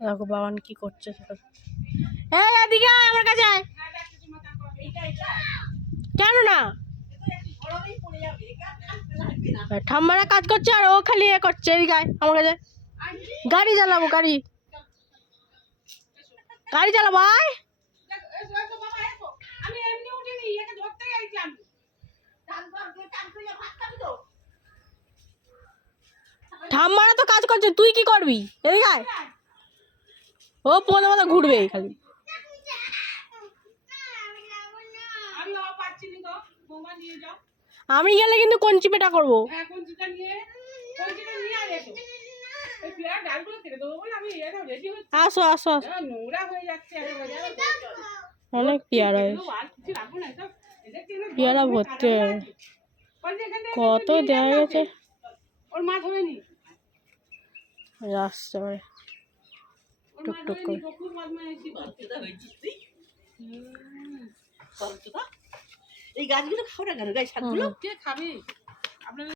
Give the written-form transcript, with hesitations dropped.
দেখো বাবান কি করছে সেটা। এই এদিকে আয় আমার কাছে আয়। কেন না ঠাম্মারা কাজ করছে আর ও খালি এ করছে। এদিকে আয় আমার কাছে। গাড়ি চালাবো গাড়ি চালাবো আয়। ঠাম্মারা তো কাজ করছে তুই কি করবি? এদিকে আয়। ও পোনা মাথা ঘুরবে খালি। আমি গেলে কিন্তু কঞ্চি পেটা করবো। আসো আসো অনেক পেয়ারা পেয়ারা ভর্তি কত দেওয়া গেছে। আসতে পারে টুকটুক করে। এই গাছগুলো খাও না কেন? গাছ শাকগুলো কে খাবে?